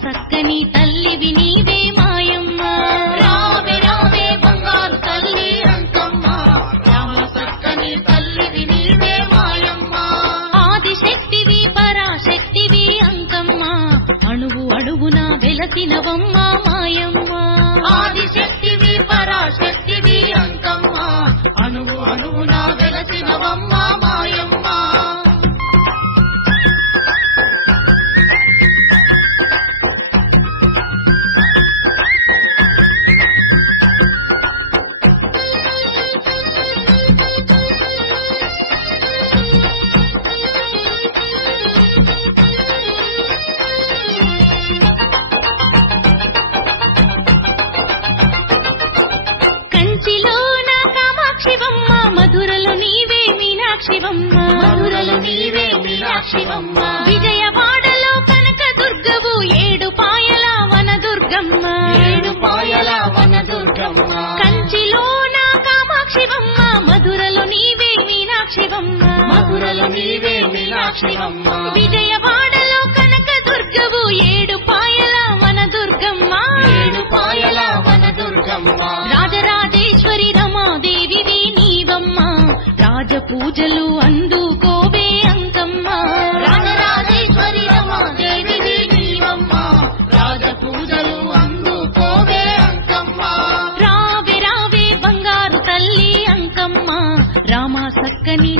చక్కని తల్లివి నీవే మాయమ్మ రావే రావే బంగారు తల్లి అంకమ్మ రామ చక్కని తల్లివి నీవే మాయమ్మ ఆదిశక్తివి పరాశక్తివి అంకమ్మ అణువు అడుగున వెలసినవమ్మ మాయమ్మ ఆదిశక్తివి పరాశక్తివి అంకమ్మ అణువు అడుగున వెలసినవమ్మ మాయమ్మ శివమ్మ విజయవాడలో కనక దుర్గవు ఏడు పాయల వన దుర్గమ్మ ఏడు పాయల వన దుర్గమ్మ కంచిలోన కామాక్షివమ్మ మధురలో నీవే మీనాక్షివమ్మ మధురలో నీవే మీనాక్షివమ్మ విజయవాడలో కనక దుర్గవు ఏడు పాయల వన దుర్గమ్మ ఏడు పాయల వన దుర్గమ్మ రాజరాజేశ్వరి రమాదేవివి నీవమ్మ రాజ పూజలు అందుకోవే అంకమ్మ రాజరాజేశ్వరి రమాదేవివి నీవమ్మ రాజ పూజలు అందుకోవే అంకమ్మ రావే రావే బంగారు తల్లి అంకమ్మ రామ సక్కని